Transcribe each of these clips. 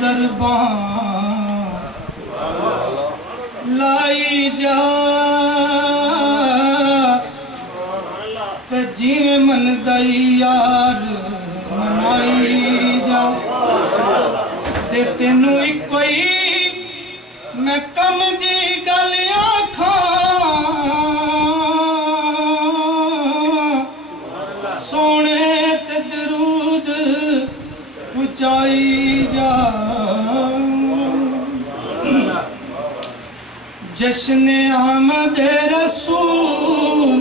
زربان لائی جا تے جیویں من دائی یار منائی جا تے تینوں ایک کوئی میں کم دی گل آکھاں سونے تے درود پہنچائی جا جشن آمد رسول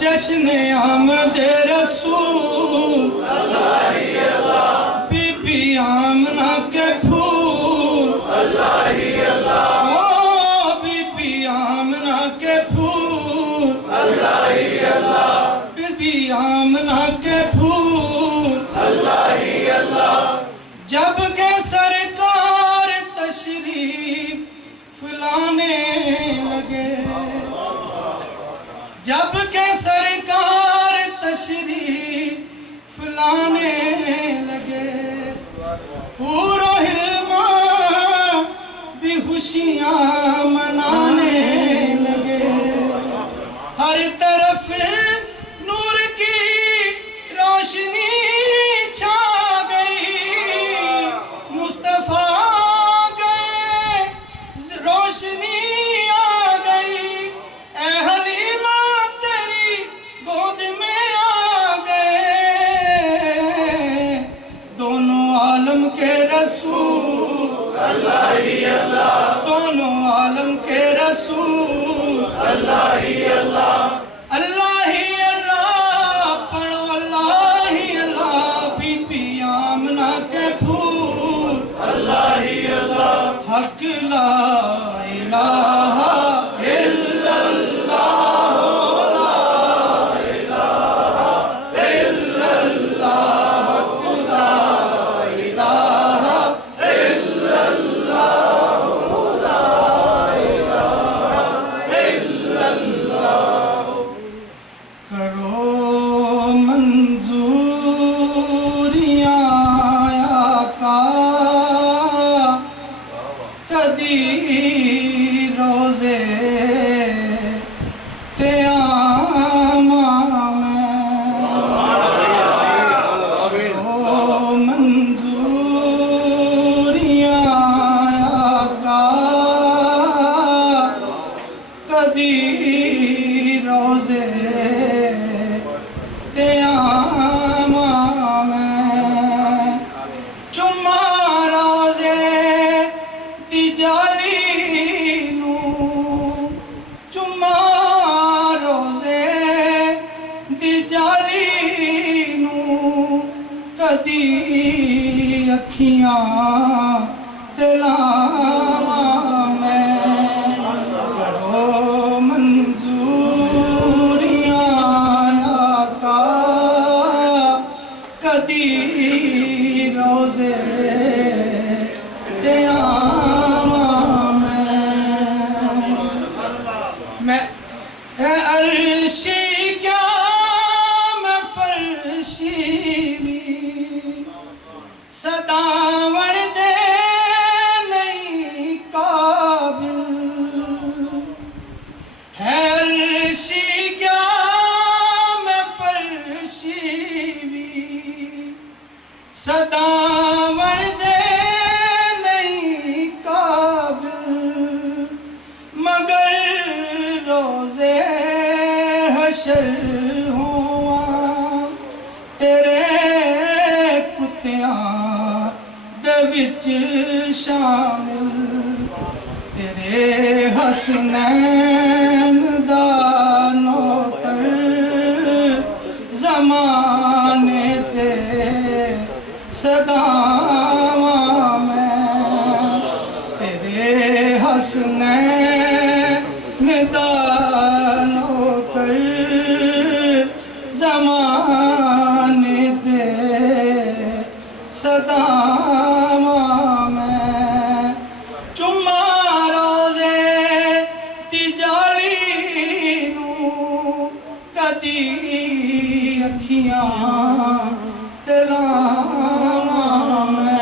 جشن آمد رسول بی بی آمنہ کے پھول بی بی آمنہ کے پھول بی بی آمنہ کے پھول جب کہ سرکار تشریف لانے لگے جب کہ سرکار تشریف لانے لگے پورا ہلما بھی خوشیاں منانے لگے ہر طرف نور کی روشنی چھا گئی مصطفیٰ گئے روشنی آ گئی اے حلیمہ تیری گود میں آ گئے دونوں عالم کے رسول دونوں عالم کے رسول اللہ ہی اللہ پڑھو اللہ ہی اللہ بی بی آمنہ کے پھول حق لا الہ الا اللہ لا الہ الا اللہ حق لا الہ الا اللہ لا الہ الا اللہ کرو منظوریاں آقا کدی روزے قیامہ میں کرو منظوریاں آقا کدی روزے قیامہ میں چما روزے دی جالی نو چما روزے دی جالی نو کدی اکھیاں تلاواں میں کرو منظوریاں آقا کدی روزے قیامہ میں اے عرشی کیا میں فرشی بھی صداوڑ دے نہیں قابل ہے عرشی کیا میں فرشی بھی صداوڑ دے نہیں قابل مگر روزے حشر ہواں تیرے کتیاں دے وچ شامل تیرے حسنین دا نوکر زمانے تے صداواں میں تیرے حسنین دا نوکر زمانے تے صداواں میں چما روزے دی جالی نو کدی اکھیاں تلاواں میں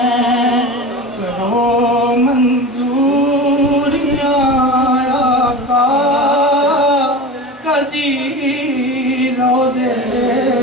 دی روزے